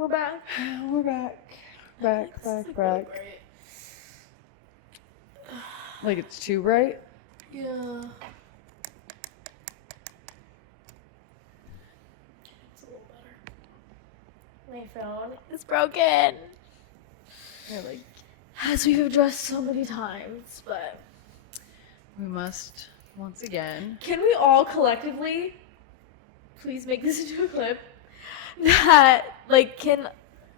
We're back. We're back. Back. Like it's too bright? Yeah. It's a little better. My phone is broken. Yeah, like As we've addressed so many times, but we must once again. can we all collectively please make this into a clip that can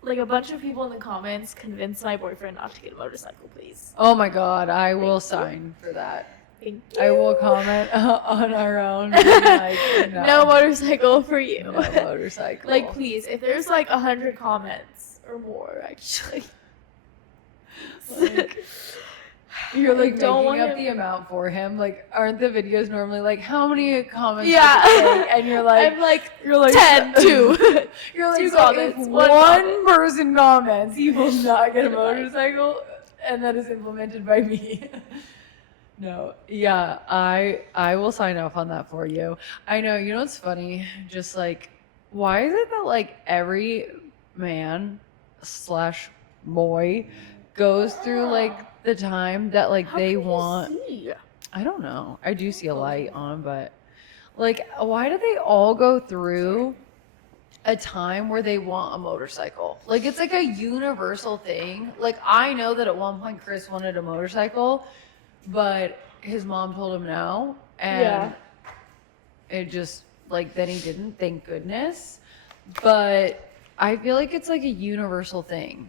a bunch of people in the comments convince my boyfriend not to get a motorcycle, please? Oh my god, I will sign for that. Thank you. I will comment on our own. Like, no motorcycle for you. No motorcycle. Like, please, if there's 100 comments or more, actually. Like, you're don't making want up him... the amount for him. Like, aren't the videos normally how many comments? Yeah. And you're like, you're like 10, 2. You're like, 2 so comments, if one person comments, he will not get a motorcycle, and that is implemented by me. No, yeah, I will sign off on that for you. I know, you know what's funny? Just why is it that every man / boy goes through the time that How they can you want? see? I don't know. I do see a light on, but why do they all go through a time where they want a motorcycle? It's a universal thing. I know that at one point Chris wanted a motorcycle, but his mom told him no, and it just then he didn't, thank goodness. But I feel it's a universal thing.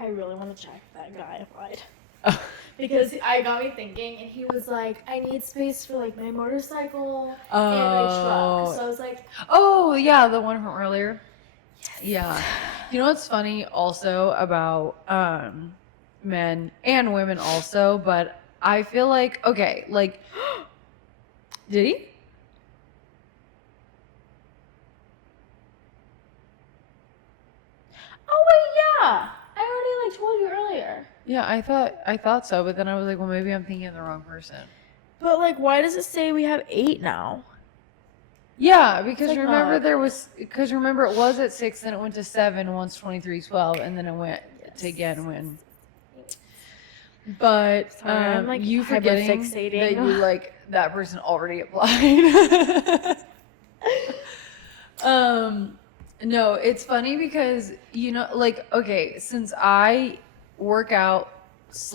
I really want to check if that guy applied. Because I got me thinking, and he was like, I need space for my motorcycle and my truck. So I was like, oh yeah, the one from earlier. Yes. Yeah. You know what's funny also about men and women also, but I feel okay, did he? Oh wait, yeah. I already told you earlier. Yeah, I thought so, but then I was like, well, maybe I'm thinking of the wrong person. But why does it say we have 8 now? Yeah, because remember it was at 6, then it went to 7, once 23, 12, and then it went to again when. But Sorry, I'm you forgetting hyperfixating. that you that person already applied. No, it's funny because okay, since I work out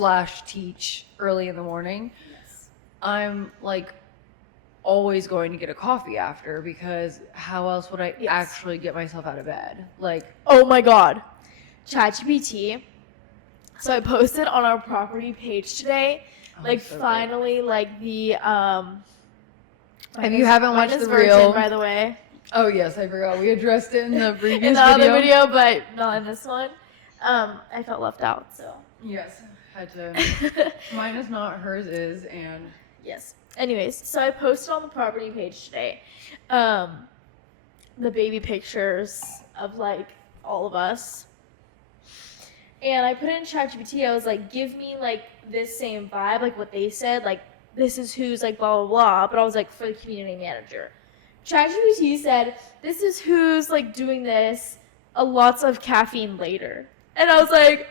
/ teach early in the morning, Yes. I'm always going to get a coffee after, because how else would I actually get myself out of bed? Oh my god. ChatGPT. So I posted on our property page today, so finally the if you haven't watched the reel, by the way. Oh yes, I forgot. We addressed it in the previous in the other video, but not in this one. I felt left out, so. Yes, had to. Mine is not, hers is, and. Yes. Anyways, so I posted on the property page today, the baby pictures of all of us. And I put it in ChatGPT. I was like, give me this same vibe, what they said, this is who's blah blah blah. But I was for the community manager. ChatGPT said, this is who's doing this, lots of caffeine later. And I was like,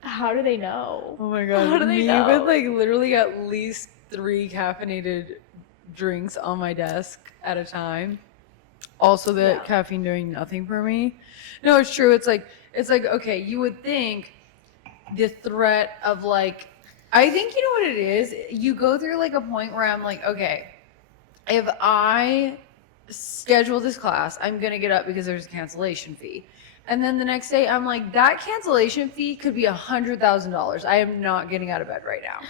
how do they know? Oh my god. How do they know? With literally at least 3 caffeinated drinks on my desk at a time. Also the caffeine doing nothing for me. No, it's true. It's okay, you would think the threat of I think you know what it is? You go through a point where I'm okay, if I schedule this class, I'm gonna get up because there's a cancellation fee. And then the next day I'm that cancellation fee could be $100,000. I am not getting out of bed right now.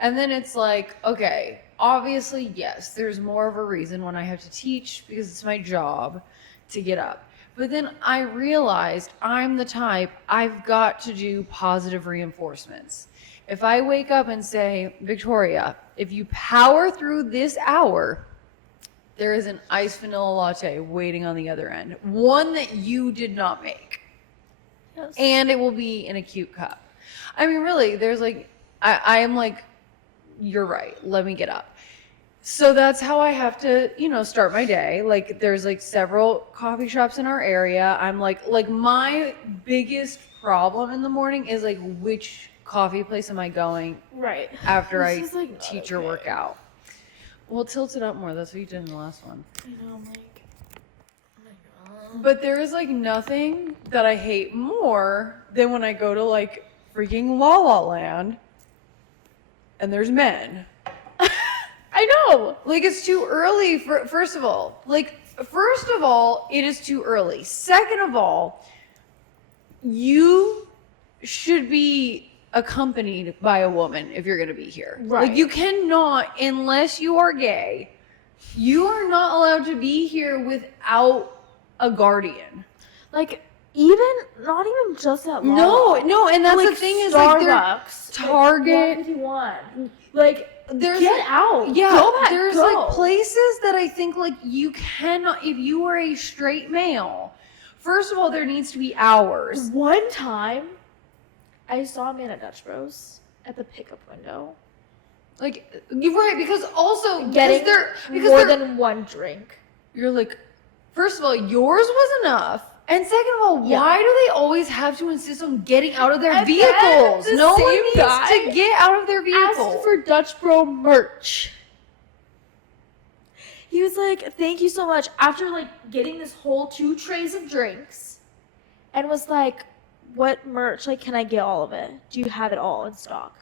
And then it's okay, obviously, yes, there's more of a reason when I have to teach because it's my job to get up. But then I realized I'm the type, I've got to do positive reinforcements. If I wake up and say, Victoria, if you power through this hour, there is an iced vanilla latte waiting on the other end. One that you did not make. Yes. And it will be in a cute cup. I mean, really, there's I am you're right, let me get up. So that's how I have to, start my day. Like there's like several coffee shops in our area. I'm like my biggest problem in the morning is like which coffee place am I going Right. after This I is, like, not teach or okay. work out? Well, tilt it up more. That's what you did in the last one. I know, I'm like, oh my god. But there is like nothing that I hate more than when I go to like freaking La La Land and there's men. I know. Like it's too early for, first of all, it is too early. Second of all, you should be accompanied by a woman if you're going to be here. Right. Like you cannot, unless you are gay, you are not allowed to be here without a guardian. Like, not even just at No, and that's like, the thing is like Starbucks, Target. Like, 151. Like, There's get out. Yeah, Go back, there's go. like places that I think like you cannot, if you are a straight male, first of all, there needs to be hours. One time, I saw a man at Dutch Bros at the pickup window Like, you're right, because also, getting more than one drink. you're like, first of all, yours was enough. And second of all, Yeah. why do they always have to insist on getting out of their And then vehicles? the No one same needs guy to get out of their vehicle. Asked for Dutch Bro merch. He was like, "Thank you so much." After like getting this whole 2 trays of drinks, and was like, "What merch? Like, can I get all of it? Do you have it all in stock?"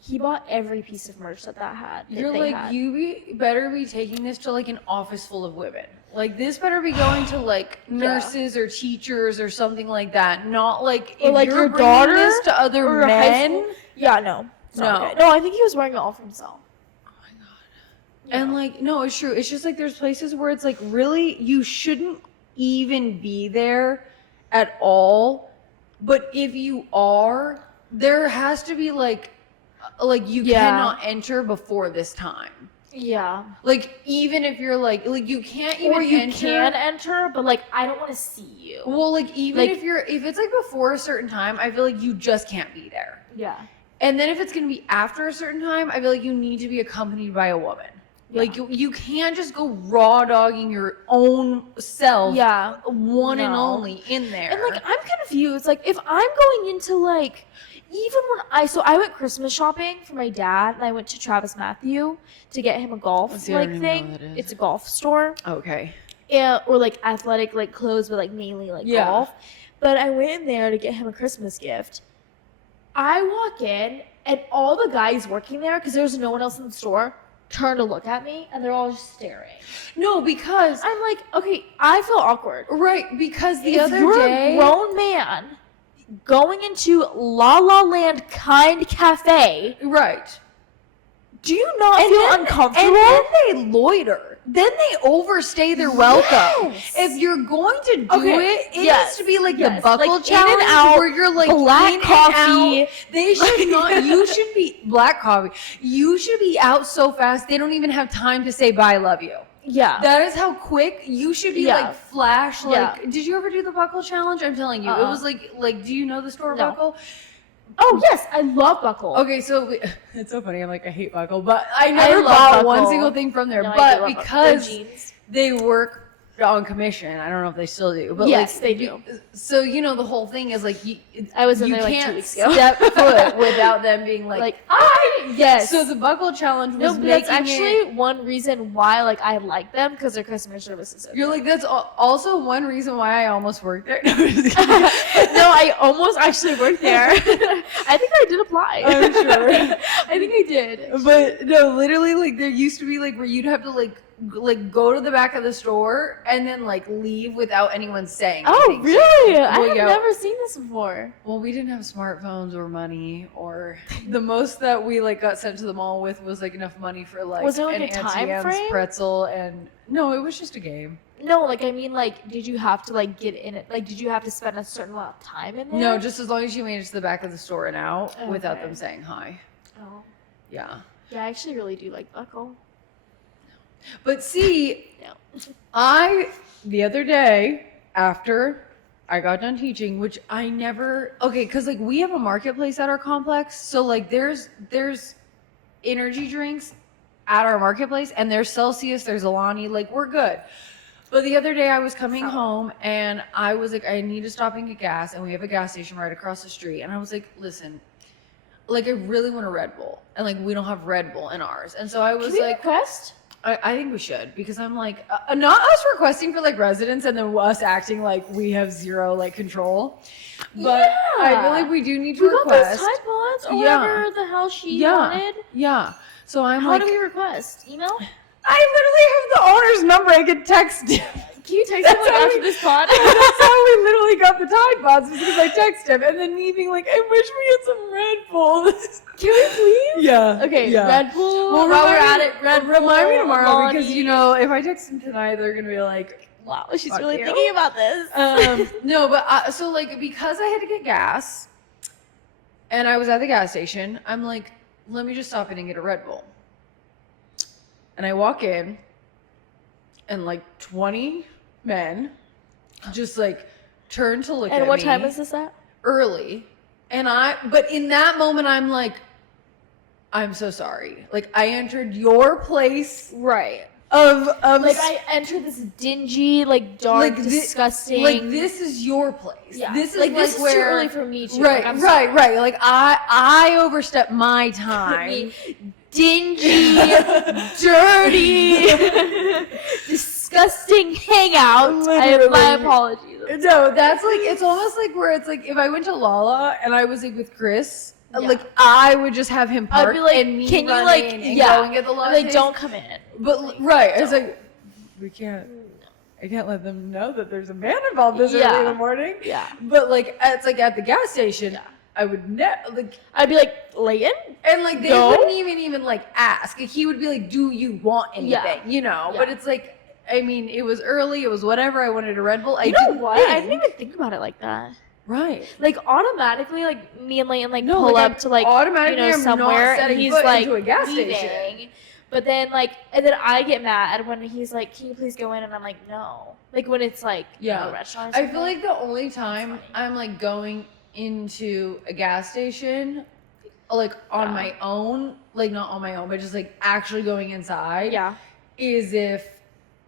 He bought every piece of merch that had. You're they like, had. better be taking this to like an office full of women. Like this better be going to like nurses or teachers or something like that. Not like Or, if like, you're your bringing daughter this to other or a high men. school- Yeah, no. It's not No. okay. No, I think he was wearing it all for himself. Oh my god. And like, no, it's true. It's just like there's places where it's like really you shouldn't even be there at all. But if you are, there has to be like you cannot enter before this time. Yeah. Like even if you're like you can't even Or you enter. can enter, but like I don't want to see you. Well, like even Like- if it's like before a certain time, I feel like you just can't be there. Yeah. And then if it's gonna be after a certain time, I feel like you need to be accompanied by a woman. Yeah. Like you can't just go raw dogging your own self. Yeah. One and No. only in there. And like I'm confused. Like if I'm going into like even when I went Christmas shopping for my dad and I went to Travis Matthew to get him a golf See, I don't like even know thing. what that is. It's a golf store. Okay. Or like athletic like clothes but like mainly like Yeah. golf. But I went in there to get him a Christmas gift. I walk in and all the guys working there, because there was no one else in the store, turn to look at me and they're all just staring. No, because I'm like, okay, I feel awkward. right, because the If other you're day a grown man going into La La Land Kind Cafe, right. do you not feel uncomfortable? And then they loiter. Then they overstay their welcome. Yes. If you're going to do Okay, it yes, needs to be like yes. the buckle Like, in challenge and out, where you're like black in and coffee. out. They should not. You should be black coffee. You should be out so fast they don't even have time to say bye, love you. Yeah. That is how quick you should be. Yeah. Like flash. Like, Yeah. did you ever do the buckle challenge? I'm telling you, it was like. Do you know the store No. buckle? Oh yes, I love Buckle. Okay, so it's so funny. I'm like, I hate Buckle, but I never love bought one Buckle. single thing from there. No, I do but love Buckle. because Their jeans. they work on commission, I don't know if they still do. But Yes, like, they do. So the whole thing is like I was in you there like 2 can't weeks ago. step foot without them being like, hi. Yes. So the Buckle challenge no, was but making that's actually one reason why like I like them, because their customer service is so You're good. like that's also one reason why I almost worked there. No, I'm just kidding. No, I almost actually worked there. I think I did apply. I'm sure. I think I did. But no, literally, like there used to be like where you'd have to like go to the back of the store and then like leave without anyone saying. Oh, anything. really? I Well, have yeah. never seen this before. Well, we didn't have smartphones or money, or the most that we like got sent to the mall with was like enough money for like Was there, like, an a time Auntie Anne's frame? pretzel, and no, it was just a game. No, like I mean, like, did you have to like get in it? Like, did you have to spend a certain amount of time in there? No, just as long as you made it to the back of the store and out without Okay. them saying hi. Oh, Yeah. yeah. I actually really do like Buckle. But see, No. the other day after I got done teaching, which I never because like we have a marketplace at our complex, so like there's energy drinks at our marketplace, and there's Celsius, there's Alani, like we're good. But the other day I was coming home and I was like, I need to stop and get gas, and we have a gas station right across the street. And I was like, listen, like I really want a Red Bull, and like we don't have Red Bull in ours. And so I was like, request? I think we should, because I'm like, not us requesting for like residents and then us acting like we have zero like control. But I feel like we do need to request. We got those Tide Pods or whatever the hell she wanted. Yeah. So I'm How like, do we request? Email? I literally have the owner's number. I could text him. Can you text him like after this pod? That's how we literally got the Tide Pods, because I text him, and then me being like, I wish we had some Red Bull. Can we please? Yeah. Okay, yeah. Red Bull. Well, while we're at it, Red Bull. Remind me tomorrow, Alani. because you know, if I text him tonight, they're gonna be like, wow, she's really you. thinking about this. No, but so like, because I had to get gas, and I was at the gas station, I'm like, let me just stop in and get a Red Bull. And I walk in, and like 20 men just like turn to look at me. And what time is this at? Early. But in that moment, I'm like, I'm so sorry. Like, I entered your place. Right. Of like I entered this dingy, like dark, like disgusting. Like this is your place. Yeah. This is like this where, is too early for me too. Right, like, right. Like I overstepped my time. Dingy, dirty, disgusting hangouts. My apologies. No, that's like, it's almost like where it's like if I went to Lala and I was like with Chris, like I would just have him park. I'd be like, and me can you run like, in and go and get the lattes? like don't come in. But right, it's like we can't. I can't let them know that there's a man involved this early in the morning. Yeah. But like it's like at the gas station. I would like I'd be like, Layton? And like they wouldn't even like ask. Like, he would be like, do you want anything? You know? Yeah. But it's like, I mean, it was early, it was whatever. I wanted a Red Bull. You know what? I didn't even think about it like that. Right. Like automatically, like me and Layton like No, pull like, up to like automatically you know, I'm somewhere not setting and he's foot like into a gas leaving. station. But then like and then I get mad when he's like, can you please go in? And I'm like, no. Like when it's like a restaurant. I feel like the only time I'm like going into a gas station like on my own, like not on my own, but just like actually going inside is if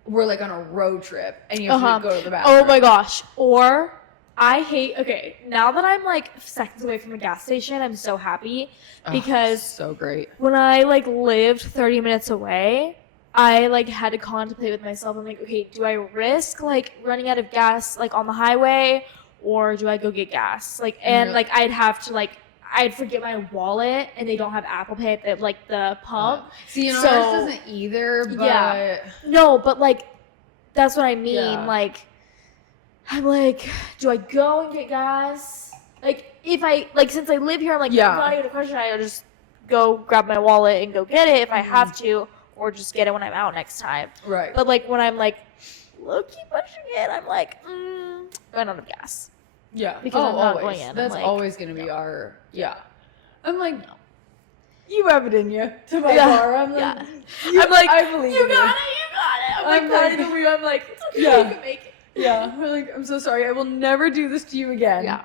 we're like on a road trip and you have to go to the bathroom. Oh my gosh. Or I hate, okay, now that I'm like seconds away from a gas station, I'm so happy because so great. When I like lived 30 minutes away, I like had to contemplate with myself. I'm like, okay, do I risk like running out of gas like on the highway, or do I go get gas? Like, and like I'd have to like, I'd forget my wallet and they don't have Apple Pay at the, like the pump. See, and ours doesn't either, but no, but like that's what I mean. Like, I'm like, do I go and get gas? Like, if I like, since I live here, I'm like, I'm not even a question. I'll just go grab my wallet and go get it if I have to, or just get it when I'm out next time. Right. But like when I'm like low-key pushing it, I'm like, run out of gas. Yeah. Because I'm not always. going in. That's like, always going to be our, I'm like, you have it in you to my bar. I'm like, I'm like, I believe you got it. I'm like, patting the wheel. I'm like, it's okay, you can make it. Yeah. We're like, I'm so sorry. I will never do this to you again. Yeah.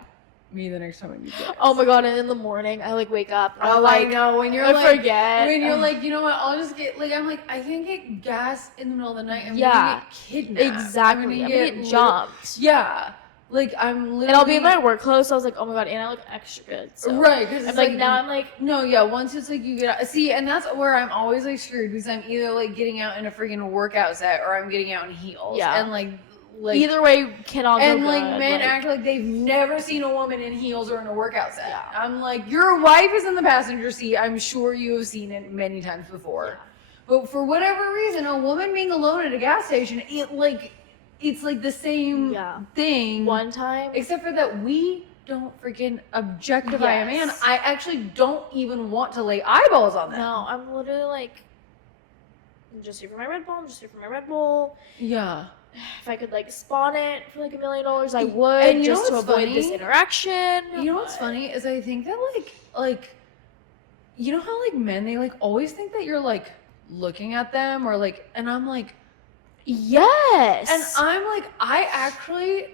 Me the next time I do gas. Oh my god! And in the morning, I like wake up. And I'm like, I know when you're I like, forget. when you're like, you know what? I'll just get like, I'm like, I can't get gas in the middle of the night. I'm gonna get kidnapped. Exactly. I'm gonna get jumped. Yeah. Like I'm literally. And I'll be in my work clothes. So I was like, oh my god, and I look extra good. So. Right. Because I'm like now I'm like no, once it's like you get see, and that's where I'm always like screwed because I'm either like getting out in a freaking workout set or I'm getting out in heels. Yeah. And like either way can all go and good. like men act like they've never seen a woman in heels or in a workout set. Yeah. I'm like, your wife is in the passenger seat. I'm sure you have seen it many times before. Yeah. But for whatever reason, a woman being alone at a gas station, it's like the same thing. One time. Except for that we don't freaking objectify a man. I actually don't even want to lay eyeballs on them. No, I'm literally like, I'm just here for my Red Bull. I'm just here for my Red Bull. Yeah. If I could like spawn it for like $1 million, I would, and just to avoid this interaction. You know what's funny is I think that like you know how like men, they like always think that you're like looking at them or like, and I'm like, yes. And I'm like, I actually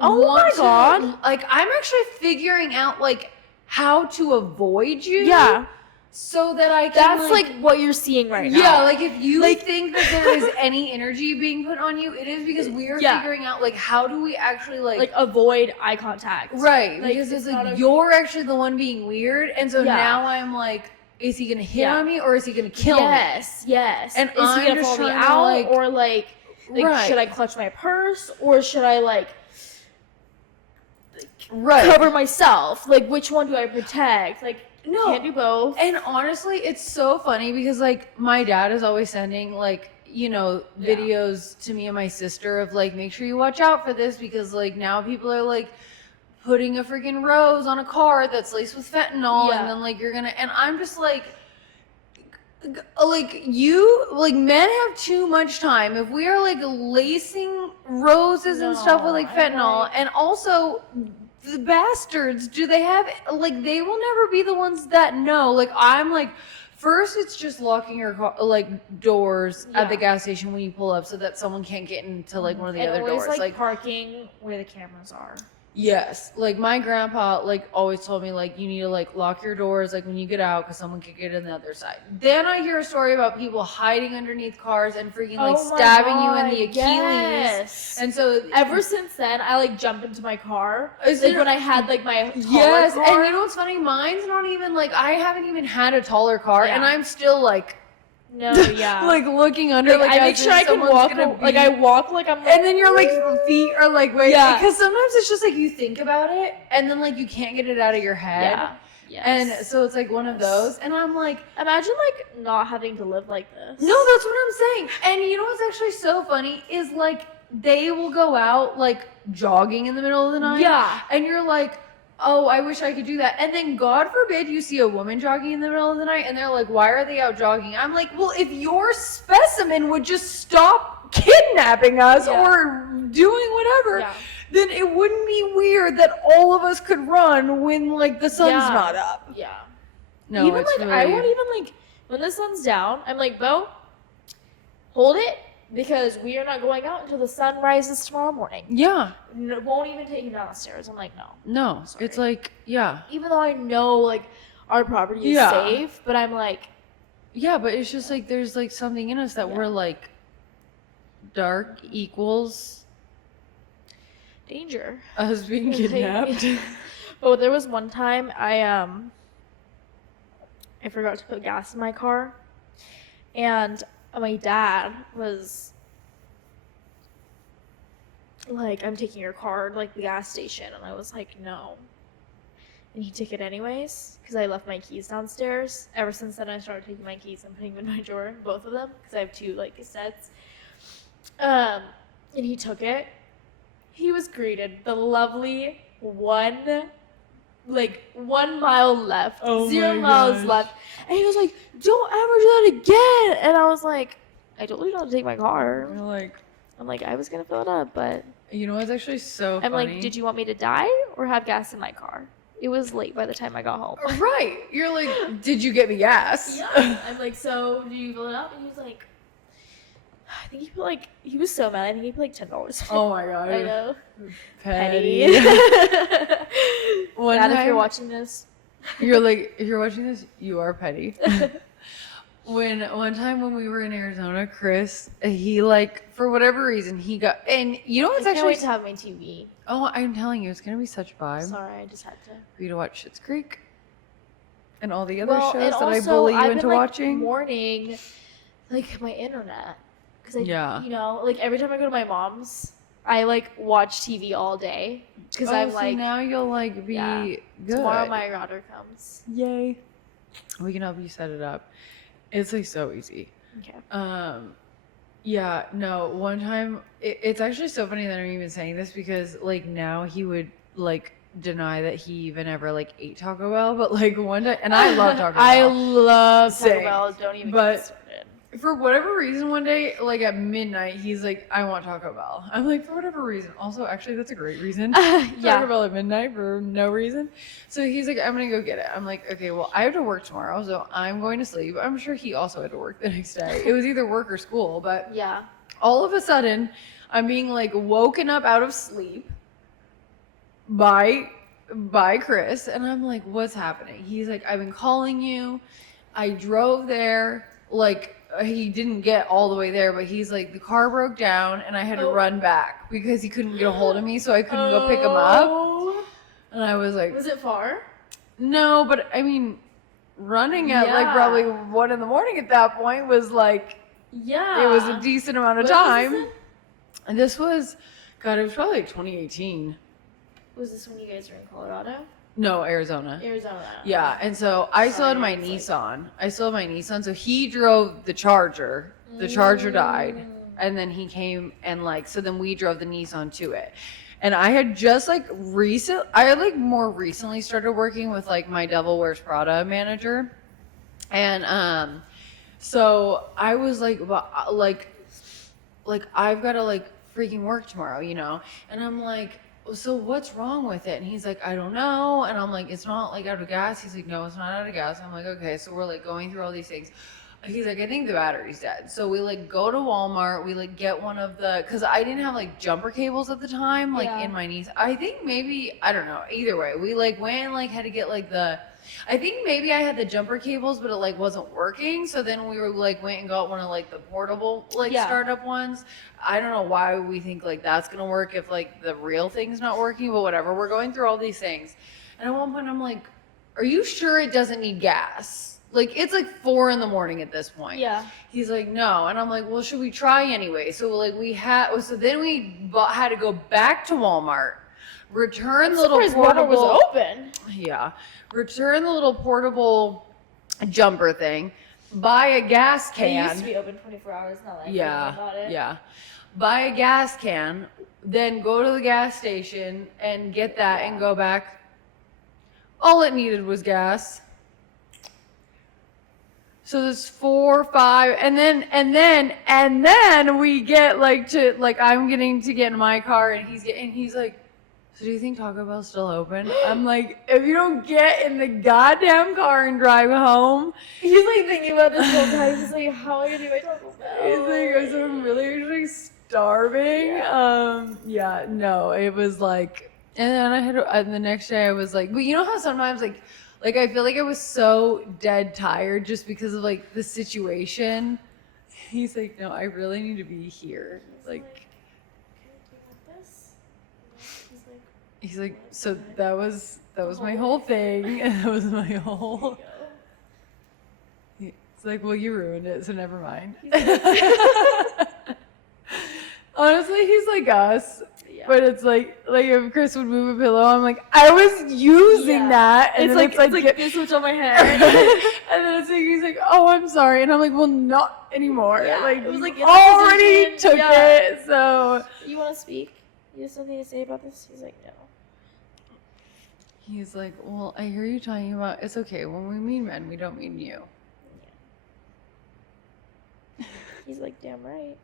oh my god, like I'm actually figuring out like how to avoid you. Yeah. so that I can That's like what you're seeing right now. Yeah, like if you think that there is any energy being put on you, it is because we are figuring out like how do we actually like avoid eye contact. Right, like, because it's like you're actually the one being weird, and so now I'm like, is he gonna hit on me or is he gonna kill me? Yes. And is he gonna fall me out like, or like should I clutch my purse or should I like cover myself? Like which one do I protect? Like no, can't do both. And honestly, it's so funny because like my dad is always sending like videos to me and my sister of like make sure you watch out for this because like now people are like putting a freaking rose on a car that's laced with fentanyl and then like you're gonna and I'm just like men have too much time if we are like lacing roses and stuff with like fentanyl and also the bastards they have like they will never be the ones that know like I'm like first it's just locking your car, like doors at the gas station when you pull up so that someone can't get into like one of the other doors like parking where the cameras are. Yes, like my grandpa like always told me like you need to like lock your doors like when you get out because someone could get in the other side. Then I hear a story about people hiding underneath cars and freaking like stabbing you in the Achilles. Yes. And so ever since then I like jumped into my car. Like when I had like my taller car. And you know what's funny? Mine's not even like I haven't even had a taller car and I'm still like like looking under like I make sure I can walk like I walk like I'm like, and then your like feet are like wait because sometimes it's just like you think about it and then like you can't get it out of your head and so it's like one of those and I'm like imagine like not having to live like this. No, that's what I'm saying. And you know what's actually so funny is like they will go out like jogging in the middle of the night and you're like oh, I wish I could do that. And then God forbid you see a woman jogging in the middle of the night and they're like, why are they out jogging? I'm like, well, if your specimen would just stop kidnapping us or doing whatever, then it wouldn't be weird that all of us could run when like the sun's not up. Yeah. No, even like I won't even like when the sun's down, I'm like, Bo, hold it. Because we are not going out until the sun rises tomorrow morning. Yeah. Won't even take you down the stairs. I'm like, no. No. Sorry. It's like, even though I know, like, our property is safe, but I'm like... Yeah, but it's just like, there's like something in us that we're like, dark equals... danger. Us being kidnapped. But there was one time I forgot to put gas in my car. And... my dad was like, I'm taking your car to like the gas station. And I was like, no. And he took it anyways because I left my keys downstairs. Ever since then, I started taking my keys and putting them in my drawer, both of them, because I have two like sets. And he took it. He was greeted the lovely 1 mile left, 0 miles left. And he was like, don't ever do that again. And I was like, I told you not to take my car. I'm like, I was going to fill it up, but... You know what's actually so funny? I'm like, did you want me to die or have gas in my car? It was late by the time I got home. Right. You're like, did you get me gas? Yeah. I'm like, so do you fill it up? And he was like, I think he put like, he was so mad. I think he put like $10. Oh my God. I know. Petty. Dad, if you're watching this. You're like, if you're watching this, you are petty. One time when we were in Arizona, Chris, he like, for whatever reason, he got, and you know what's I actually. can't wait to have my TV. Oh, I'm telling you, it's going to be such a vibe. Sorry, I just had to. For you to watch Schitt's Creek and all the other shows that I bully you into watching. Morning, like my internet. Because you know, like every time I go to my mom's, I like watch TV all day. Because I'm so like. now you'll like be good. Tomorrow my router comes. Yay. We can help you set it up. It's like so easy. Okay. Yeah, no, one time, it's actually so funny that I'm even saying this because like now he would like deny that he even ever like ate Taco Bell, but like one time, and I love Taco Bell. I love Taco Bell, don't even get started. For whatever reason, one day, like at midnight, he's like, I want Taco Bell. I'm like, for whatever reason. Also, actually, that's a great reason. Taco Bell at midnight for no reason. So he's like, I'm going to go get it. I'm like, okay, well, I have to work tomorrow, so I'm going to sleep. I'm sure he also had to work the next day. It was either work or school, but all of a sudden, I'm being like woken up out of sleep by Chris, and I'm like, what's happening? He's like, I've been calling you. I drove there, like, he didn't get all the way there, but he's like, the car broke down and I had to run back because he couldn't get a hold of me, so I couldn't go pick him up. And I was like... Was it far? No, but I mean, running at like probably 1 a.m. at that point was like... Yeah. It was a decent amount of time. And this was, God, it was probably like 2018. Was this when you guys were in Colorado? No, Arizona. Arizona. Yeah, and so I still had my Nissan. So he drove the Charger. The Charger died. And then he came and like, so then we drove the Nissan to it. And I had just like more recently started working with like my Devil Wears Prada manager. And so I was like I've got to like freaking work tomorrow, you know? And I'm like, so what's wrong with it? And he's like, I don't know. And I'm like, it's not like out of gas. He's like, no, it's not out of gas. I'm like, okay. So we're like going through all these things. He's like, I think the battery's dead. So we like go to Walmart. We like get one of the, cause I didn't have like jumper cables at the time, like in my knees. I think maybe, I don't know. Either way, we like went and like had to get like I think maybe I had the jumper cables, but it like wasn't working. So then we were like went and got one of like the portable like startup ones. I don't know why we think like that's gonna work if like the real thing's not working, but whatever. We're going through all these things, and at one point I'm like, "Are you sure it doesn't need gas?" Like it's like 4 a.m. at this point. Yeah. He's like, "No," and I'm like, "Well, should we try anyway?" So like so then we had to go back to Walmart, return the little portable. Was open. Yeah. Return the little portable jumper thing, buy a gas can. It used to be open 24 hours, not like about it. Yeah. Buy a gas can, then go to the gas station and get that and go back. All it needed was gas. So there's 4, 5, and then we get I'm getting to get in my car and he's like, so do you think Taco Bell's still open? I'm like, if you don't get in the goddamn car and drive home. He's like thinking about this whole time. He's like, how am I gonna do my Taco Bell? He's like, so I'm really actually starving. Yeah. No, it was like, and then the next day I was like, but you know how sometimes like I feel like I was so dead tired just because of like the situation. He's like, no, I really need to be here. Like, he's like, so that was my whole thing. That was my whole. It's like, well, you ruined it, so never mind. Honestly, he's like us. Yeah. But it's like if Chris would move a pillow, I'm like, I was using that, and it's like this switch on my head, and then it's like he's like, oh, I'm sorry, and I'm like, well, not anymore. Yeah. Like it was like already took it, so. You want to speak? You have something to say about this? He's like, no. He's like, well, I hear you talking about, it's okay. When we mean men, we don't mean you. Yeah. He's like, damn right.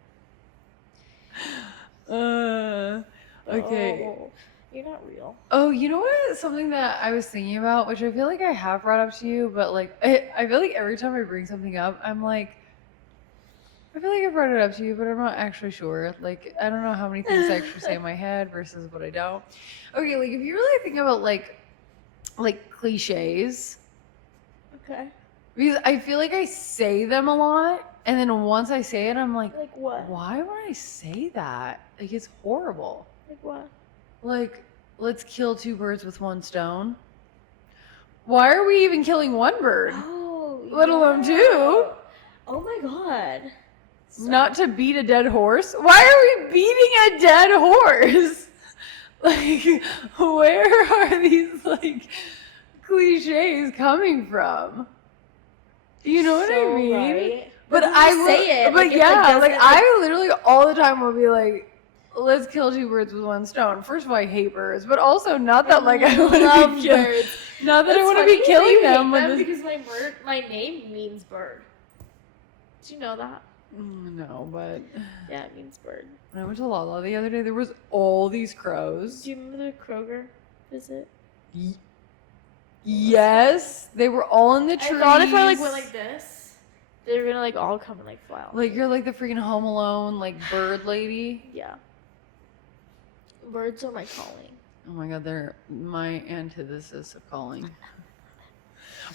Okay. Oh, you're not real. Oh, you know what? Something that I was thinking about, which I feel like I have brought up to you, but like, I feel like every time I bring something up, I'm like, I feel like I brought it up to you, but I'm not actually sure. Like, I don't know how many things I actually say in my head versus what I don't. Okay, like, if you really think about like clichés. Okay. Because I feel like I say them a lot, and then once I say it, I'm like what? Why would I say that? Like, it's horrible. Like what? Like, let's kill 2 birds with 1 stone. Why are we even killing 1 bird? Oh, let alone 2? Oh my god. Not to beat a dead horse? Why are we beating a dead horse? Like, where are these, like, cliches coming from? You know what I mean? Right. But I say it. But like, yeah, like, I literally all the time will be like, let's kill 2 birds with 1 stone. First of all, I hate birds, but also not that, like, I want to be killing birds. Not that I want to be killing them. Because my name means bird. Do you know that? No, but yeah, it means bird. When I went to Lala the other day, there was all these crows. Do you remember the Kroger visit? Yes, they were all in the trees. I thought if I like went like this, they were gonna like all come and like fly out. Like you're like the freaking Home Alone like bird lady. Yeah. Birds are my calling. Oh my god, they're my antithesis of calling.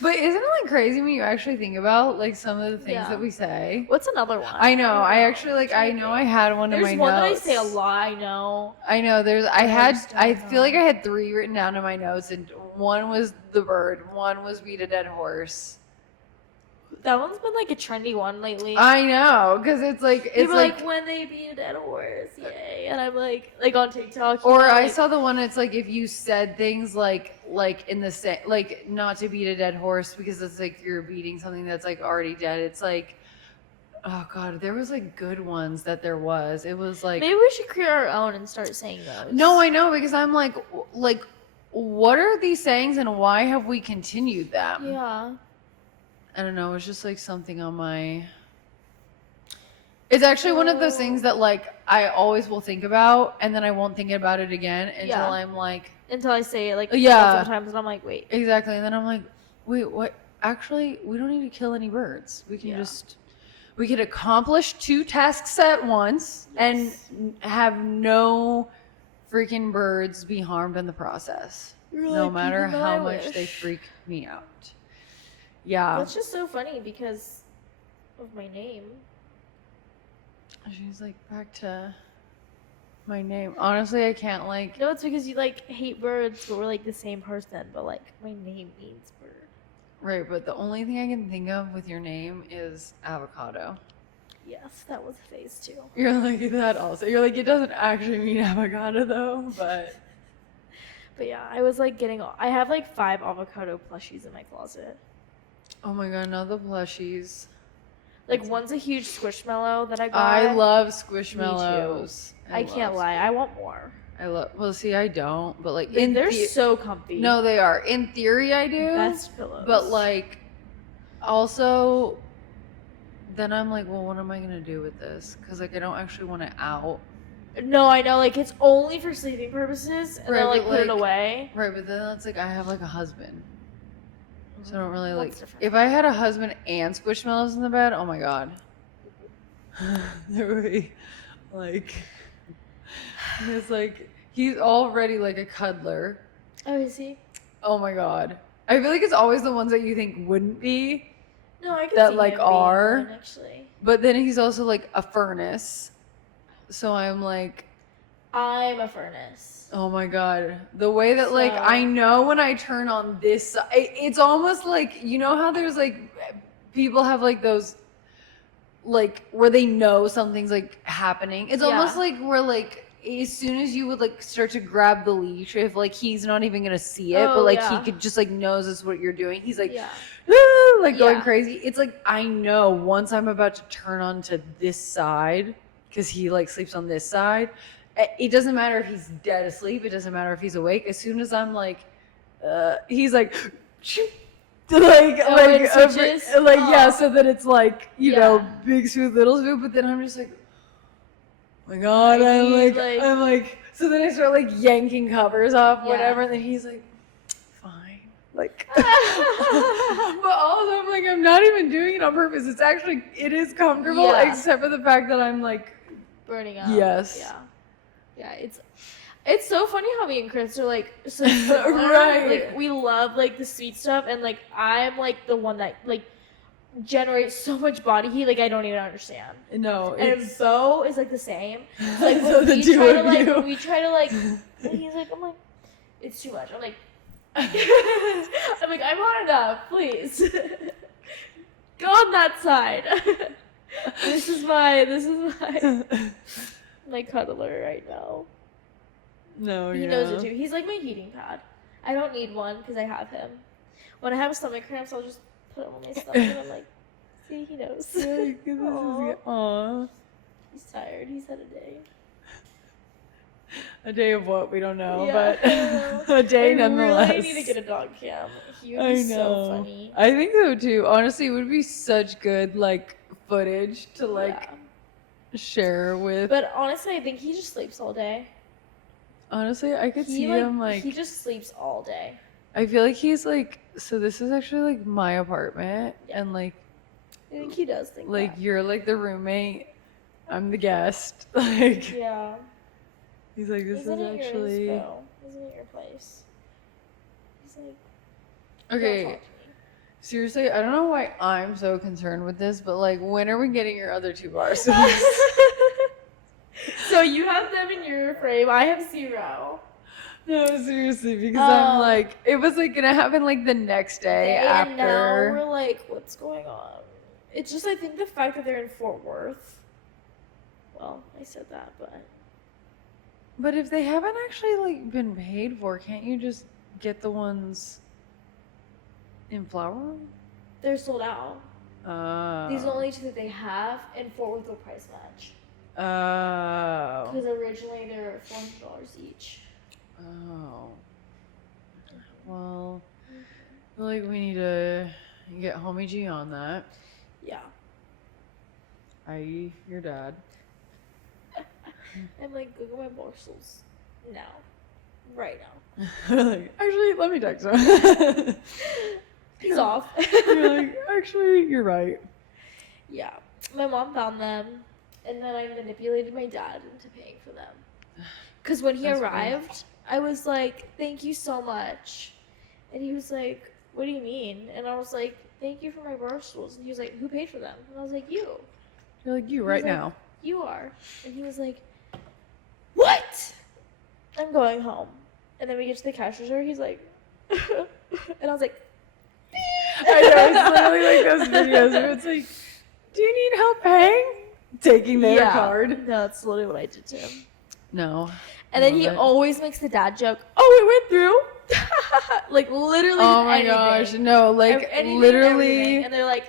But isn't it like crazy when you actually think about like some of the things Yeah. that we say? What's another one? I know. don't I actually like. I trying to know think. I had one in There's my one that I notes. say a lot. I know. I know. There's. I just don't I feel like know. I had 3 written down in my notes, and one was the bird. One was beat a dead horse. That one's been like a trendy one lately. I know, because it's People are like when they beat a dead horse, yay! And I'm like on TikTok. Or know, I like, saw the one that's like if you said things like in the same like not to beat a dead horse because it's like you're beating something that's like already dead. It's like, oh god, there was like good ones that there was. It was like maybe we should create our own and start saying those. no, I know because I'm like what are these sayings and why have we continued them? Yeah. I don't know. It's just like something on my. It's actually one of those things that like I always will think about, and then I won't think about it again until I'm like. Until I say it like multiple times, and I'm like, wait. Exactly, and then I'm like, wait, what? Actually, we don't need to kill any birds. We can we could accomplish 2 tasks at once and have no freaking birds be harmed in the process, no matter how much they freak me out. Yeah. That's just so funny because of my name. She's like, back to my name. Honestly, I can't like. No, it's because you like hate birds, but we're like the same person. But like my name means bird. Right, but the only thing I can think of with your name is avocado. Yes, that was a phase too. You're like that also. You're like, it doesn't actually mean avocado though, but. But yeah, I was like I have like 5 avocado plushies in my closet. Oh my god, not the plushies. Like one's a huge squishmallow that I got. I love squishmallows. I can't lie, I want more. Well, see, I don't, but like they're so comfy. No, they are. In theory, I do. Best pillows. But like, also, then I'm like, well, what am I gonna do with this? Because like, I don't actually want it out. No, I know, like it's only for sleeping purposes, and right, then like put it like, away. Right, but then it's like I have like a husband, so I don't really like. Different. If I had a husband and squishmallows in the bed, oh my god, there would be like. It's like he's already like a cuddler. Oh, is he? Oh my god, I feel like it's always the ones that you think wouldn't be. No, I could that see like him are being one, actually. But then he's also like a furnace. So I'm like, I'm a furnace. oh my god, the way that like I know when I turn on this side, it's almost like you know how there's like people have like those like where they know something's like happening. It's almost like where like as soon as you would like start to grab the leash, if like he's not even gonna see it, but like he could just like knows this is what you're doing. He's like, like going crazy. It's like I know once I'm about to turn on to this side because he like sleeps on this side. It doesn't matter if he's dead asleep. It doesn't matter if he's awake. As soon as I'm like, he's like. Yeah, so that it's like you know big smooth little smooth, but then I'm just like oh my god, I'm like so then I start like yanking covers off whatever, and then he's like fine, like but also I'm like I'm not even doing it on purpose. It's actually it is comfortable except for the fact that I'm like burning up. Yes. Yeah, it's so funny how me and Chris are like so similar. Right. Like we love like the sweet stuff, and like I'm like the one that like generates so much body heat, like I don't even understand. No, and Bo is like the same. So, like so when we try to like, he's like, I'm like, it's too much. I'm like, I'm hot enough, please. Go on that side. This is my cuddler right now. No, he knows it too. He's like my heating pad. I don't need one because I have him. When I have stomach cramps, I'll just put him on my stomach, and I'm like, see, he knows. Aww. He's tired. He's had a day. A day of what? We don't know, Yeah, but a day nonetheless. I really need to get a dog cam. He would be so funny. I think so too. Honestly, it would be such good like footage to like share with. But honestly, I think he just sleeps all day. Honestly, I could see him like he just sleeps all day. I feel like he's like so this is actually like my apartment and like I think he does think like that. You're like the roommate, I'm the guest. Like he's like this Isn't is it actually yours, Isn't it your place? He's like okay. don't talk to me. Seriously, I don't know why I'm so concerned with this, but like, when are we getting your other 2 bar stools? So you have them in your frame. I have 0. No, seriously, because I'm like, it was like gonna happen like the next day after. And now we're like, what's going on? It's just, I think the fact that they're in Fort Worth. Well, I said that, but. But if they haven't actually like been paid for, can't you just get the ones in Flower Room? They're sold out. These are Oh. only 2 that they have, and Fort Worth will price match. Oh. Because originally they were $400 each. Oh. Well, I feel like we need to get Homie G on that. Yeah. I.e. your dad. I'm like, Google my morsels now. Right now. Like, actually, let me text him. He's off. You're like, actually, you're right. Yeah. My mom found them, and then I manipulated my dad into paying for them. Because when he That's arrived, I was like, thank you so much. And he was like, what do you mean? And I was like, thank you for my bar stools. And he was like, who paid for them? And I was like, you. You're like, you He right was like, now. You are. And he was like, what? I'm going home. And then we get to the cash register. He's like, and I was like, I know, it's literally like those videos where it's like, do you need help paying? Taking their card. No, that's literally what I did to him. No. And then he always makes the dad joke, oh, it went through. Like, literally. Oh my anything. gosh. No, like, Anything, literally. everything. And they're like,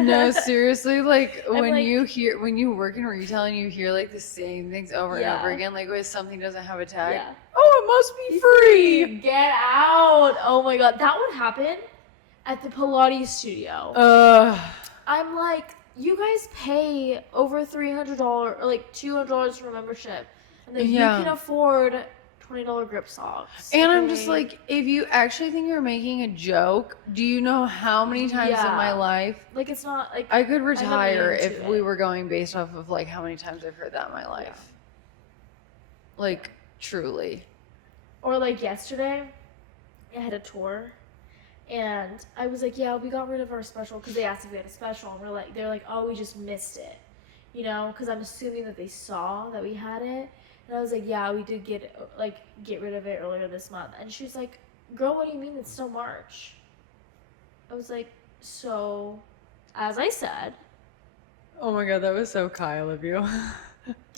No, seriously, like, I'm when like- when you work in retail and you hear, like, the same things over and over again, like, when something doesn't have a tag. Yeah. Oh, it must be free. Get out. Oh my God. That would happen at the Pilates studio. I'm like, you guys pay over $300 or like $200 for a membership, and then you can afford $20 grip socks. And I'm just like, if you actually think you're making a joke, do you know how many times in my life, like, it's not like I could retire into if it. we were going based off of like how many times I've heard that in my life. Like, truly. Or like yesterday, I had a tour, and I was like, yeah, we got rid of our special because they asked if we had a special, and they're like, oh, we just missed it, you know, because I'm assuming that they saw that we had it, and I was like, yeah, we did get rid of it earlier this month, and she was like, girl, what do you mean it's still March? I was like, so, as I said. Oh my God, that was so Kyle of you.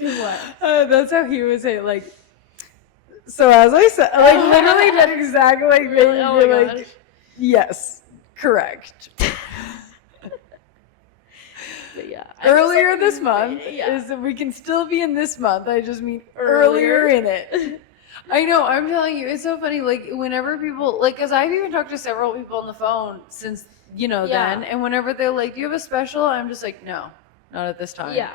What? That's how he would say it, like, so as I said, like, literally that exactly, like, they would Oh be my like, gosh. yes, correct. But yeah. Earlier this month Yeah. is that we can still be in this month. I just mean earlier in it. I know. I'm telling you, it's so funny. Like, whenever people, like, because I've even talked to several people on the phone since, then. And whenever they're like, do you have a special? I'm just like, no, not at this time. Yeah.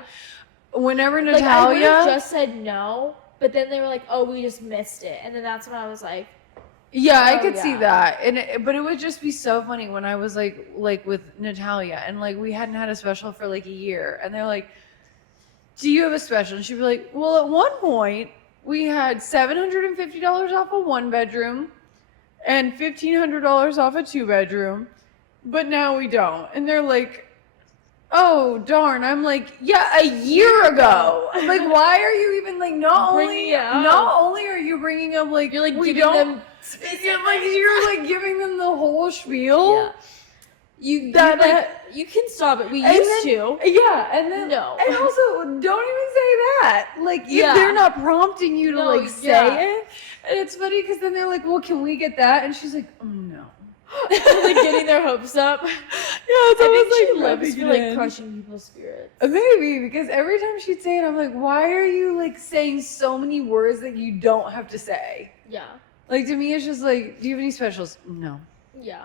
Whenever Like, I would Natalia. have just said no, but then they were like, oh, we just missed it. And then that's when I was like, Yeah, I Oh, could see yeah. that, but it would just be so funny when I was like with Natalia, and like we hadn't had a special for like a year, and they're like, "Do you have a special?" And she'd be like, "Well, at one point we had $750 off a 1-bedroom, and $1,500 off a 2-bedroom, but now we don't." And they're like, "Oh darn!" I'm like, "Yeah, a year ago. Like, why are you even like not Bringing it up. only are you bringing up like you're like we giving don't." them You're like giving them the whole spiel. Yeah. You can stop it. We And used then- to. Yeah, and then No. and also don't even say that. Like if Yeah. they're not prompting you to No, like say yeah. it, and it's funny because then they're like, "Well, can we get that?" And she's like, "Oh no." Like getting their hopes up. Yeah, it's I almost think she like lives rubbing for it like in. crushing people's spirits. Maybe because every time she'd say it, I'm like, "Why are you like saying so many words that you don't have to say?" Yeah. Like to me, it's just like, "Do you have any specials?" No. Yeah.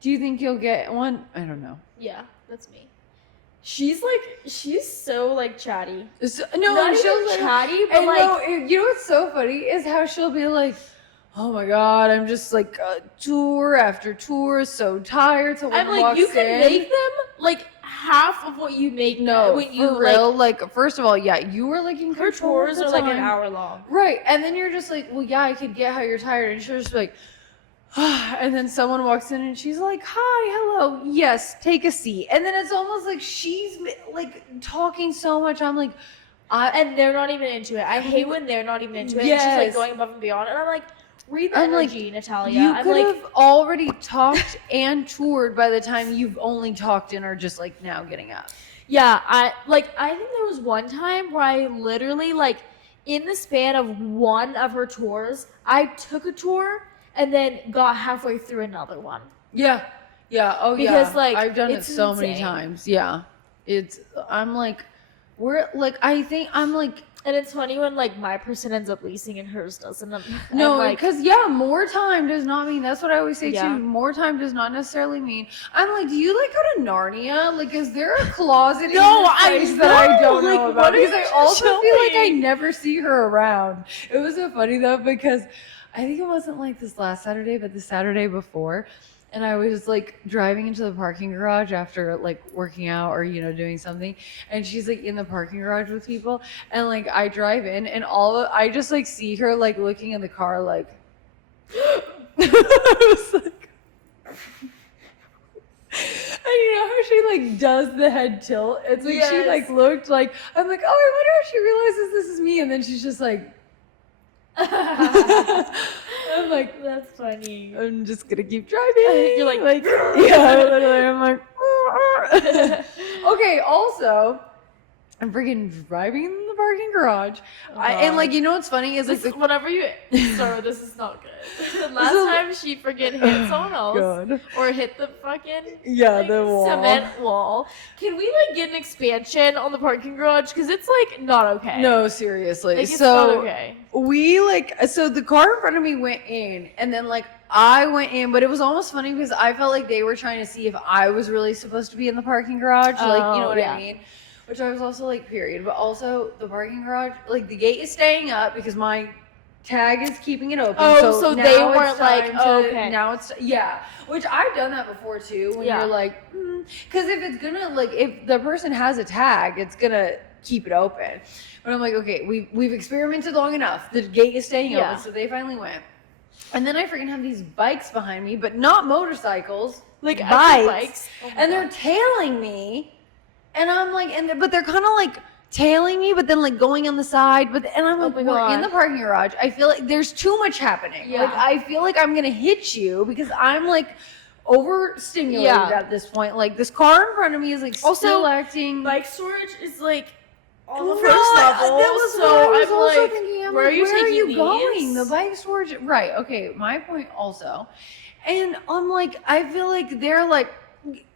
Do you think you'll get one? I don't know. Yeah. That's me. She's so like chatty. So, no, Not and she'll even like, chatty, but and like no, you know what's so funny is how she'll be like, "Oh my God, I'm just like tour after tour, so tired." So when I'm like, walks you can in, make them like half of what you make no, when you for real. Like, first of all, yeah, you were like in her control tours of are the like an time. hour long. Right? And then you're just like, "Well, yeah, I could get how you're tired," and she'll just be like, And then someone walks in and she's like, hi, hello, yes, take a seat. And then it's almost like she's like talking so much. I'm like, and they're not even into it. I hate when they're not even into it. Yes. And she's like going above and beyond. And I'm like, read the energy, Natalia. You I'm could like, have already talked and toured by the time you've only talked and are just like now getting up. yeah, I think there was one time where I literally like in the span of one of her tours, I took a tour and then got halfway through another one. Yeah. Yeah. Oh, because, yeah. like, I've done it it's so insane. many times. Yeah. I'm like, and it's funny when like my person ends up leasing and hers doesn't. no, like, because more time does not mean, that's what I always say too. More time does not necessarily mean. I'm like, do you like go to Narnia? Like, is there a closet in this place that I don't know about? Because I also feel like I never see her around. It was so funny though, because I think it wasn't like this last Saturday, but the Saturday before. And I was like driving into the parking garage after like working out or, doing something. And she's like in the parking garage with people. And like I drive in and I just like see her like looking in the car like, I was like, and you know how she like does the head tilt? It's like she like looked like, I'm like, oh, I wonder if she realizes this is me. And then she's just like, I'm like, that's funny. I'm just gonna keep driving. You're like yeah, literally. I'm like, okay. Also, I'm freaking driving in the parking garage, and like, what's funny is this, like, whenever you start, this is not good. Last time she freaking hit someone else or hit the fucking the wall. Cement wall. Can we like get an expansion on the parking garage? Because it's like not okay. No, seriously. Like, it's not okay. So the car in front of me went in, and then like I went in, but it was almost funny because I felt like they were trying to see if I was really supposed to be in the parking garage. Like, you know what I mean? Which I was also like, period. But also the parking garage, like the gate is staying up because my tag is keeping it open. Oh, so they weren't like, okay. Now it's, which I've done that before too. When you're like, because if it's gonna, like, if the person has a tag, it's gonna keep it open. But I'm like, okay, we've experimented long enough. The gate is staying open. So they finally went. And then I freaking have these bikes behind me, but not motorcycles, like bikes. Oh and they're tailing me. And I'm like, but they're kind of like tailing me, but then like going on the side. And I'm like, we're in the parking garage. I feel like there's too much happening. Like, I feel like I'm going to hit you because I'm like overstimulated at this point. Like, this car in front of me is like still acting. Bike storage is like on the first level. That was so I was also like, thinking, where are you going? The bike storage, right? Okay, my point also. And I'm like, I feel like they're like,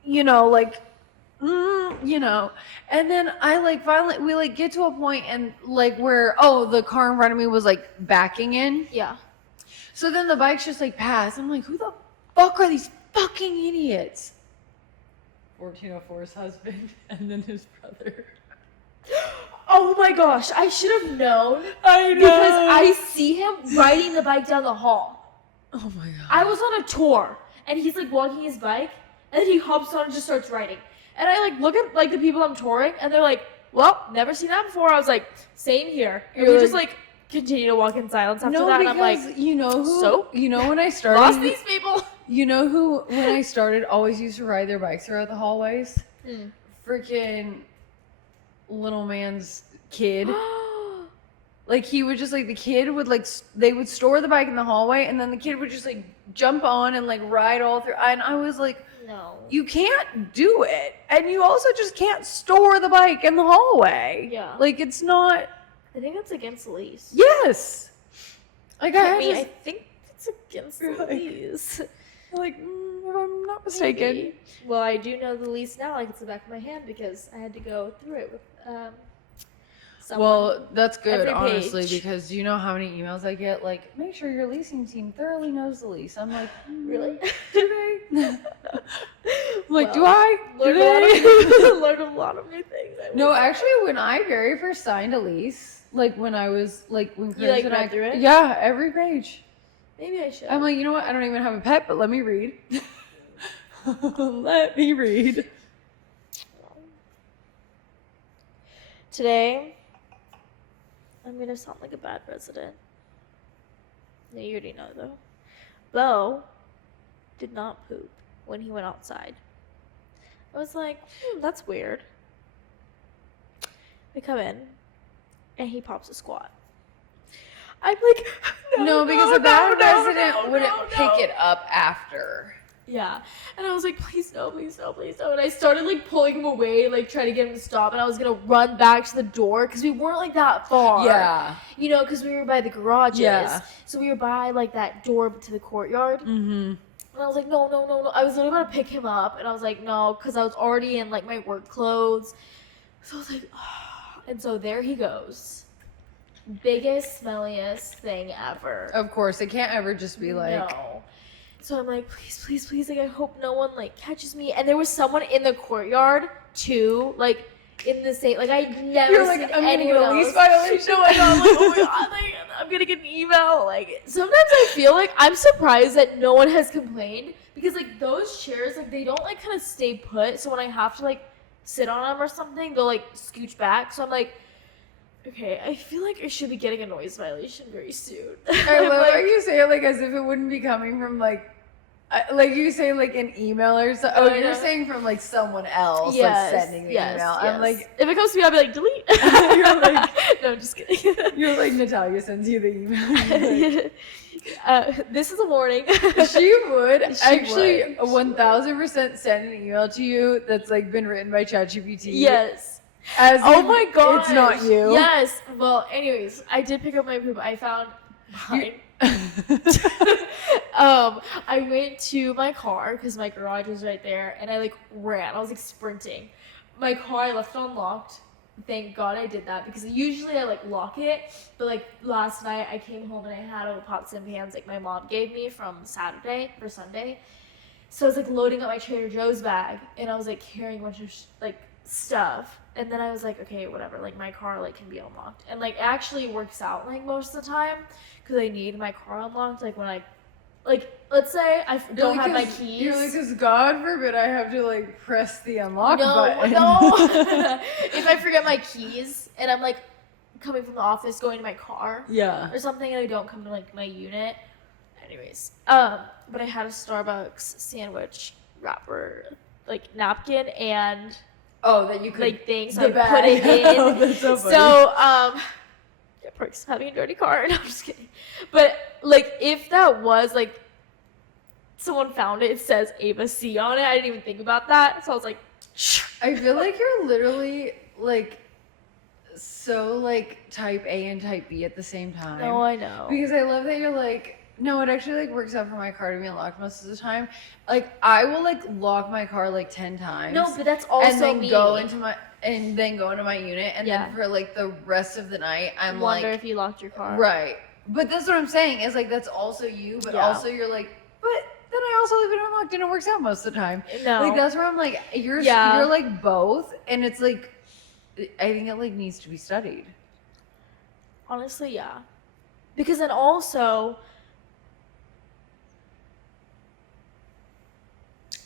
like. And then I like finally we like get to a point and like where the car in front of me was like backing in. Yeah. So then the bikes just like pass. I'm like, who the fuck are these fucking idiots? 1404's husband and then his brother. Oh my gosh, I should have known. I know. Because I see him riding the bike down the hall. Oh my god. I was on a tour and he's like walking his bike and then he hops on and just starts riding. And I like look at like the people I'm touring and they're like, well, never seen that before. I was like, same here. And we just like continue to walk in silence after that. And I'm like, when I started lost these people. When I started always used to ride their bikes throughout the hallways? Freaking little man's kid. Like, he would just like, the kid would like, they would store the bike in the hallway and then the kid would just like jump on and like ride all through. And I was like, no, you can't do it. And you also just can't store the bike in the hallway. Yeah. Like, it's not. I think that's against the lease. Yes. Like, I think it's against the lease. Like, if I'm not mistaken. Maybe. Well, I do know the lease now, like it's the back of my hand because I had to go through it with someone. Well, that's good, honestly, page. because do you know how many emails I get? Like, make sure your leasing team thoroughly knows the lease. I'm like, really? Do they? I'm like, well, do I? Learned a lot of new things. No, actually, when I very first signed a lease, like when I was like when Chris you like and read I through it? Yeah, every page. Maybe I should. I'm like, you know what? I don't even have a pet, but let me read. Let me read. Today, I'm gonna sound like a bad resident. No, you already know though. Bo did not poop when he went outside. I was like, that's weird. We come in, and he pops a squat. I'm like, No, because a bad resident wouldn't pick it up after. Yeah. And I was like, please no, please no, please no. And I started like pulling him away, like trying to get him to stop. And I was going to run back to the door because we weren't like that far. Yeah. You know, because we were by the garages. Yeah. So we were by like that door to the courtyard. Mm-hmm. And I was like, no. I was literally about to pick him up. And I was like, no, because I was already in like my work clothes. So I was like, oh. And so there he goes. Biggest, smelliest thing ever. Of course, it can't ever just be like... No. So I'm like, please, like, I hope no one, like, catches me. And there was someone in the courtyard, too, like, in the same, like, I'd never You're like, seen I'm anyone else. least violation. No, I know, I'm like, oh my god, like, I'm gonna get an email. Like, sometimes I feel like I'm surprised that no one has complained, because, like, those chairs, like, they don't, like, kind of stay put, so when I have to, like, sit on them or something, they'll, like, scooch back. So I'm like, okay, I feel like I should be getting a noise violation very soon. I love how you say it like as if it wouldn't be coming from like you say like an email or something. Oh, you're saying from like someone else like sending the email. Yes. I'm like, if it comes to me, I'll be like, delete. You're like, no, I'm just kidding. You're like Natalia sends you the email. This is a warning. She would She actually would. 1000% send an email to you that's like been written by ChatGPT. Yes. As Oh my god. It's not you. Yes. Well, anyways, I did pick up my poop. I found mine. I went to my car because my garage was right there, and I like ran. I was like sprinting. My car, I left it unlocked. Thank God I did that because usually I like lock it, but like last night I came home and I had all the pots and pans like my mom gave me from Saturday for Sunday. So I was like loading up my Trader Joe's bag, and I was like carrying a bunch of like stuff. And then I was like, okay, whatever, like my car like can be unlocked. And like actually works out like most of the time because I need my car unlocked like when I, like let's say I don't have my keys. You're like, because God forbid I have to like press the unlock button. No. If I forget my keys and I'm like coming from the office going to my car or something and I don't come to like my unit. Anyways, but I had a Starbucks sandwich wrapper, like napkin and that you could like things. So the I bag. put it in. Oh, that's so funny. Yeah, perks of having a dirty car. No, I'm just kidding. But like, if that was like someone found it, it says Ava C on it. I didn't even think about that, so I was like, I feel like you're literally like so like type A and type B at the same time. no, I know. Because I love that you're like, no, it actually like works out for my car to be unlocked most of the time. Like I will like lock my car like 10 times. No, but that's also and then me. go into my unit and then for like the rest of the night I'm wonder like if you locked your car. Right. But that's what I'm saying is like that's also you, but also you're like, but then I also leave it unlocked and it works out most of the time. No. Like that's where I'm like you're like both and it's like I think it like needs to be studied. Honestly, yeah. Because then also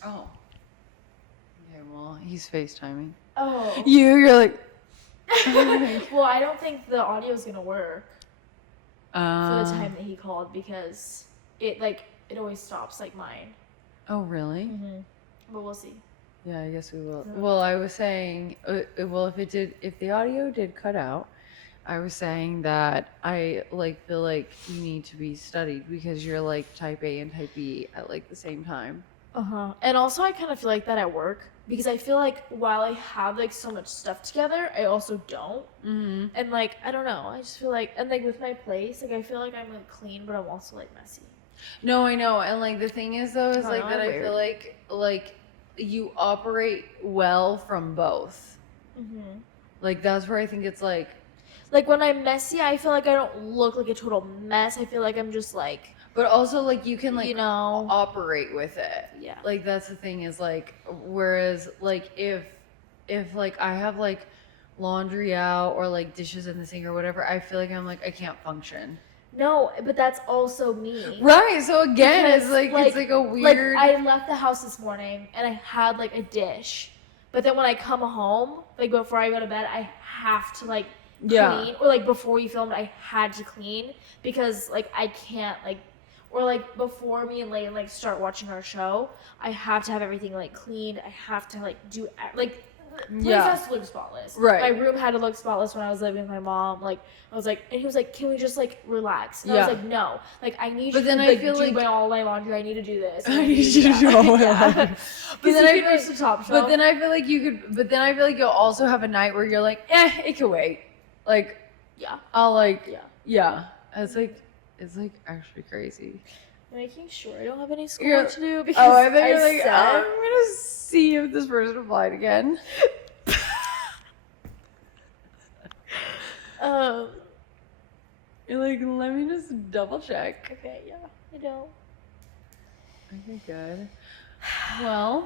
Oh. Okay, well, he's FaceTiming. oh. You're like Well, I don't think the audio is gonna work for the time that he called because it always stops like mine. Oh, really? Mm-hmm. But we'll see. Yeah, I guess we will. Yeah. Well, I was saying, well, if the audio did cut out, I was saying that I like feel like you need to be studied because you're like type A and type B at like the same time. And also I kind of feel like that at work because I feel like while I have like so much stuff together, I also don't. Mm-hmm. And like I don't know, I just feel like and like with my place, like I feel like I'm like clean, but I'm also like messy. No, I know, and like the thing is though, is Oh, like no, that I weird. feel like you operate well from both. Mm-hmm. Like that's where I think it's like when I'm messy, I feel like I don't look like a total mess. I feel like I'm just like, but also like you can like you know, operate with it. yeah. Like that's the thing is like whereas like if like I have like laundry out or like dishes in the sink or whatever, I feel like I'm like I can't function. No, but that's also me. Right. So again, Because, it's like a weird. Like I left the house this morning and I had like a dish, but then when I come home, like before I go to bed, I have to like clean, or like before you filmed, I had to clean because like I can't like, or like before me and Layton like start watching our show, I have to have everything like cleaned. I have to like do like the place has to look spotless. Right. My room had to look spotless when I was living with my mom. Like I was like, and he was like, "Can we just like relax?" And I was like, "No, like I need you to like do all my laundry. I need to do this. I need you to do all my laundry." But then I feel some top shelf. But then I feel like you could. But then I feel like you'll also have a night where you're like, it can wait. Like, yeah, I'll like, yeah. It's like actually crazy. I'm making sure I don't have any schoolwork to do because I think you're like, I'm gonna see if this person applied again. You're like, let me just double check. Okay, yeah, I don't. Okay, good. Well,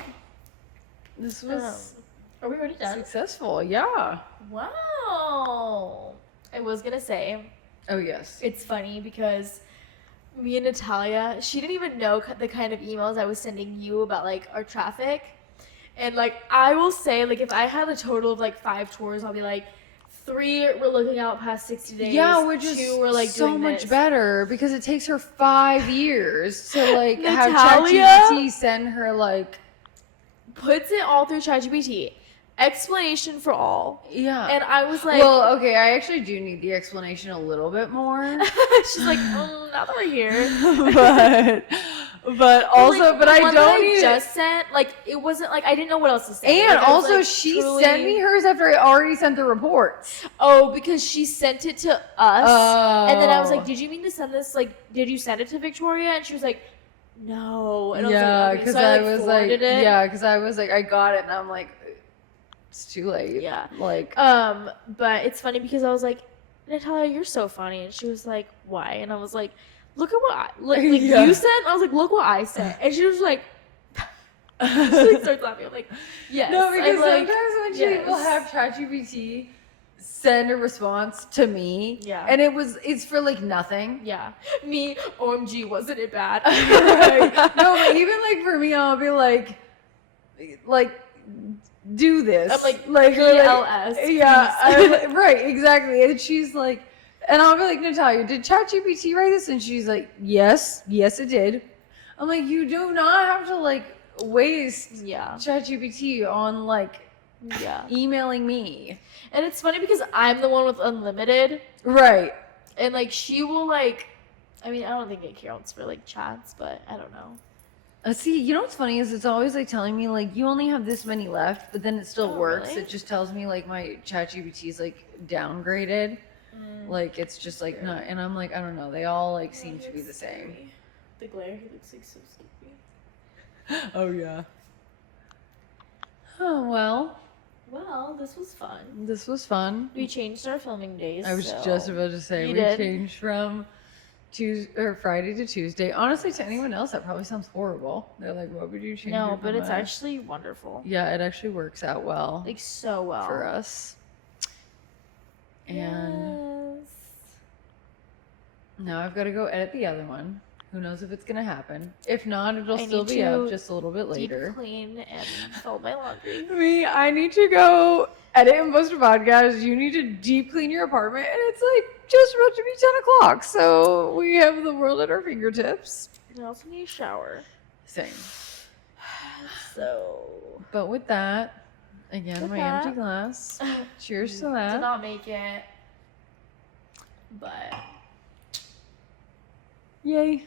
this was. Are we already done? Successful, yeah. Wow. I was gonna say. Oh yes. It's funny because me and Natalia, she didn't even know the kind of emails I was sending you about like our traffic, and like I will say like if I had a total of like 5 tours, I'll be like 3 we're looking out past 60 days. Yeah, which is 2 we're like so doing much this. better because it takes her 5 years to like have Natalia ChatGPT send her like puts it all through ChatGPT. Explanation for all. Yeah. And I was like, well, okay, I actually do need the explanation a little bit more. She's like, now that we're here. but also, but I don't need just sent, like, it wasn't like, I didn't know what else to say. And like, also, like, she sent me hers after I already sent the reports. Oh, because she sent it to us. And then I was like, did you mean to send this, like, did you send it to Victoria? And she was like, no. And yeah, because I was like, yeah, because I was like, I got it, and I'm like, it's too late. Yeah. Like, but it's funny because I was like, Natalia, you're so funny. And she was like, why? And I was like, look at what you sent. I was like, look what I sent. And she was like, she like starts laughing. I'm like, yes. No, because I'm sometimes when she will have ChatGPT send a response to me, yeah, and it's for like nothing. Yeah, me, OMG, wasn't it bad? Right. No, but even like for me, I'll be like do this. I'm like PLS. Yeah, right, exactly. And she's like, and I'll be like, Natalia, did ChatGPT write this? And she's like, yes, it did. I'm like, you do not have to like waste ChatGPT on like emailing me. And it's funny because I'm the one with unlimited, right? And like she will like, I mean, I don't think it counts for like chats, but I don't know. See, you know what's funny is it's always like telling me like you only have this many left, but then it still works. Really? It just tells me like my ChatGPT is like downgraded, like it's just like not. And I'm like, I don't know. They all like seem to be the same. The glare, he looks like so sleepy. Oh yeah. Oh well. Well, this was fun. This was fun. We changed our filming days. I was just about to say we changed from Friday to Tuesday. Honestly, to anyone else, that probably sounds horrible. They're like, "What would you change?" No, but it's actually wonderful. Yeah, it actually works out well. Like so well for us. And now I've got to go edit the other one. Who knows if it's gonna happen? If not, it'll still be up just a little bit later. Deep clean and fold my laundry. I need to go edit and post a podcast. You need to deep clean your apartment, and it's like just about to be 10 o'clock. So we have the world at our fingertips. I also need a shower. Same. So. But with that, again, empty glass. Cheers to that. Did not make it, but yay.